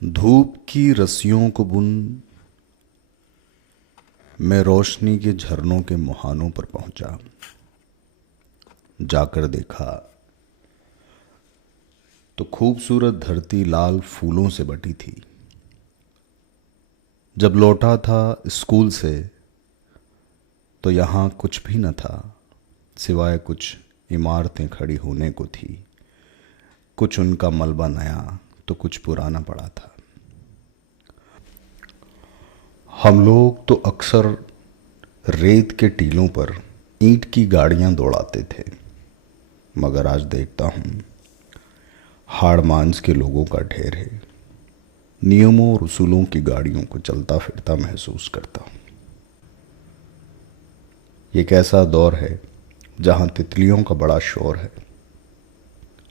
धूप की रस्सियों को बुन मैं रोशनी के झरनों के मुहानों पर पहुंचा। जाकर देखा तो खूबसूरत धरती लाल फूलों से बटी थी। जब लौटा था स्कूल से तो यहाँ कुछ भी न था सिवाय कुछ इमारतें खड़ी होने को थी। कुछ उनका मलबा नया तो कुछ पुराना पड़ा था। हम लोग तो अक्सर रेत के टीलों पर ईंट की गाड़ियां दौड़ाते थे, मगर आज देखता हूँ हाड़ मांस के लोगों का ढेर है। नियमों और उसूलों की गाड़ियों को चलता फिरता महसूस करता हूँ। ये कैसा दौर है जहाँ तितलियों का बड़ा शोर है।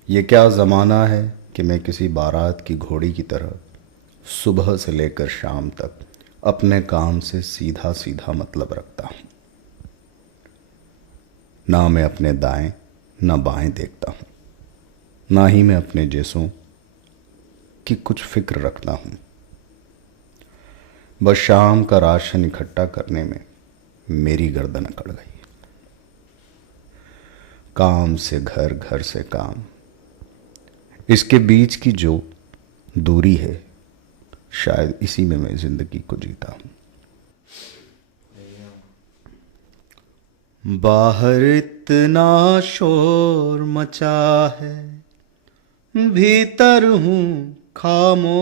ये क्या ज़माना है कि मैं किसी बारात की घोड़ी की तरह सुबह से लेकर शाम तक अपने काम से सीधा सीधा मतलब रखता हूँ। ना मैं अपने दाएं ना बाएं देखता हूँ, ना ही मैं अपने जैसों की कुछ फिक्र रखता हूँ। बस शाम का राशन इकट्ठा करने में मेरी गर्दन अकड़ गई। काम से घर, घर से काम, इसके बीच की जो दूरी है, शायद इसी में मैं जिंदगी को जीता हूँ। बाहर इतना शोर मचा है, भीतर हूँ खामोश।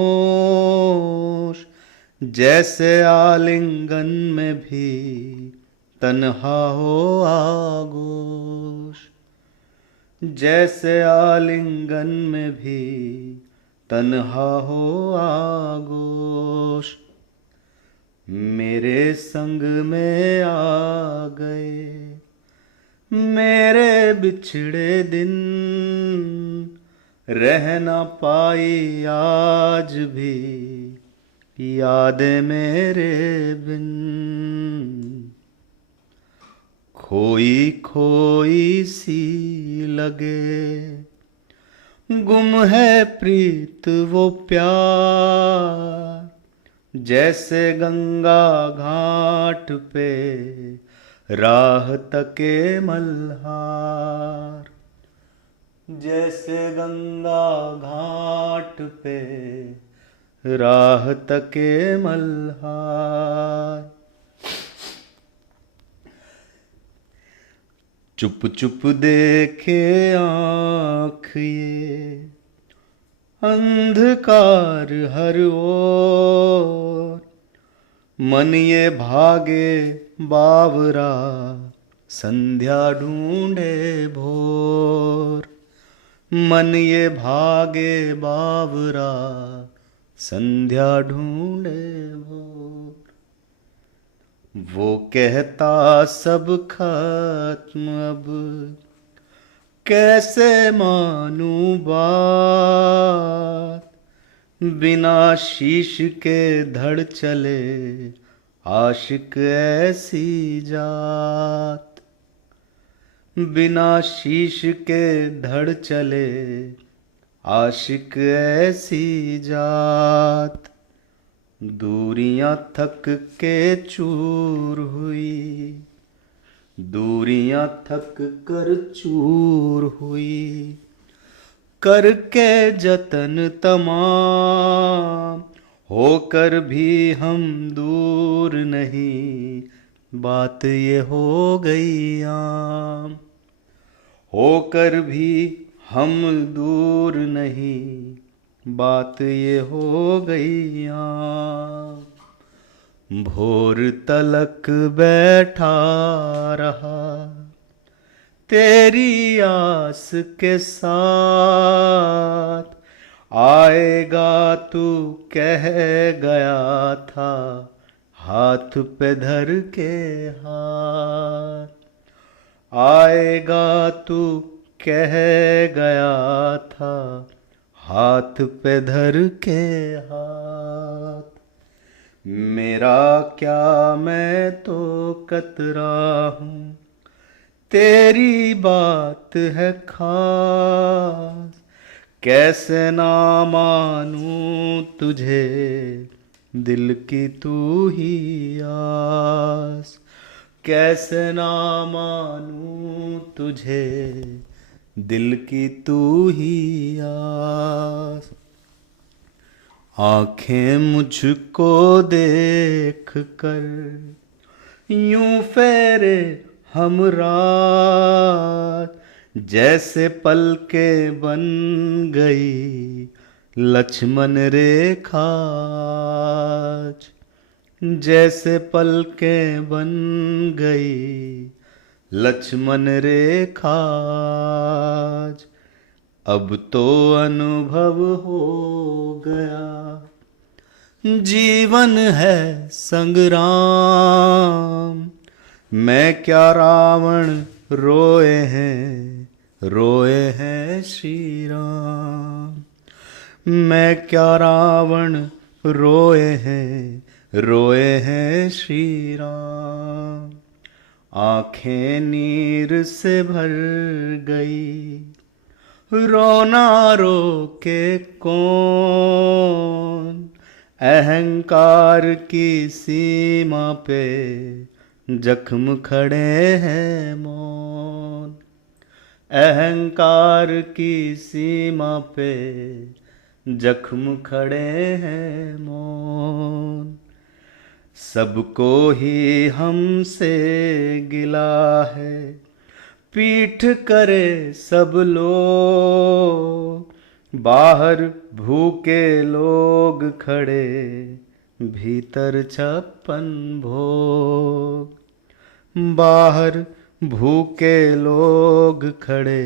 जैसे आलिंगन में भी तन्हा हो आगोश। जैसे आलिंगन में भी तन्हा हो आगोश। मेरे संग में आ गए मेरे बिछड़े दिन। रह ना पाई आज भी यादें मेरे बिन। खोई खोई सी लगे, गुम है प्रीत वो प्यार। जैसे गंगा घाट पे राह तके मल्हार। जैसे गंगा घाट पे राह तके मल्हार। चुप चुप देखे आँख ये अंधकार हर ओर। मन ये भागे बावरा संध्या ढूंढे भोर। मन ये भागे बावरा संध्या ढूंढे भोर। वो कहता सब खत्म अब कैसे मानूं बात। बिना शीश के धड़ चले आशिक ऐसी जात। बिना शीश के धड़ चले आशिक ऐसी जात। दूरियां थक के चूर हुई, दूरियां थक कर चूर हुई। करके जतन तमाम होकर भी हम दूर नहीं। बात ये हो गई आम। होकर भी हम दूर नहीं, बात ये हो गई आम। भोर तलक बैठा रहा तेरी आस के साथ। आएगा तू कह गया था हाथ पे धर के हाथ। आएगा तू कह गया था हाथ पे धर के हाथ। मेरा क्या मैं तो कतरा हूँ, तेरी बात है खास। कैसे ना मानूं तुझे दिल की तू ही आस, कैसे ना मानूं तुझे दिल की तू ही आस। आंखें मुझको देख कर यूं फेरे हमराज, जैसे पलके बन गई लक्ष्मण रेखा, जैसे पलके बन गई लक्ष्मण रेखा। अब तो अनुभव हो गया जीवन है संग्राम, मैं क्या रावण रोए हैं श्री राम, मैं क्या रावण रोए हैं श्री राम। आंखें नीर से भर गई रोना रोके कौन, अहंकार की सीमा पे जख्म खड़े हैं मौन, अहंकार की सीमा पे जख्म खड़े हैं मौन। सबको ही हमसे गिला है पीठ करे सब लोग, बाहर भूखे लोग खड़े भीतर 56 भोग, बाहर भूखे लोग खड़े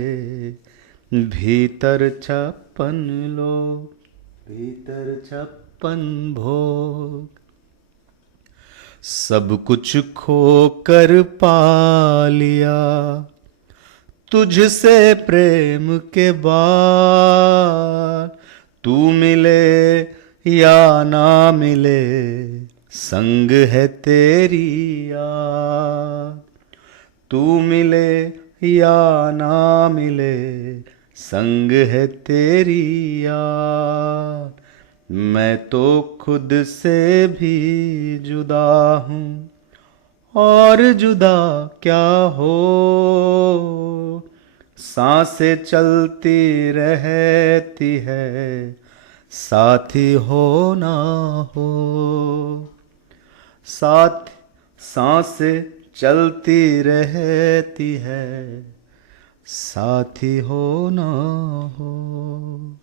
भीतर 56 लोग, भीतर 56 भोग। सब कुछ खोकर पा लिया तुझसे प्रेम के बाद, तू मिले या ना मिले संग है तेरी याद, तू मिले या ना मिले संग है तेरी याद। मैं तो खुद से भी जुदा हूँ और जुदा क्या हो, सांसें चलती रहती है साथी हो ना हो, साथ सांसें चलती रहती है साथी हो ना हो।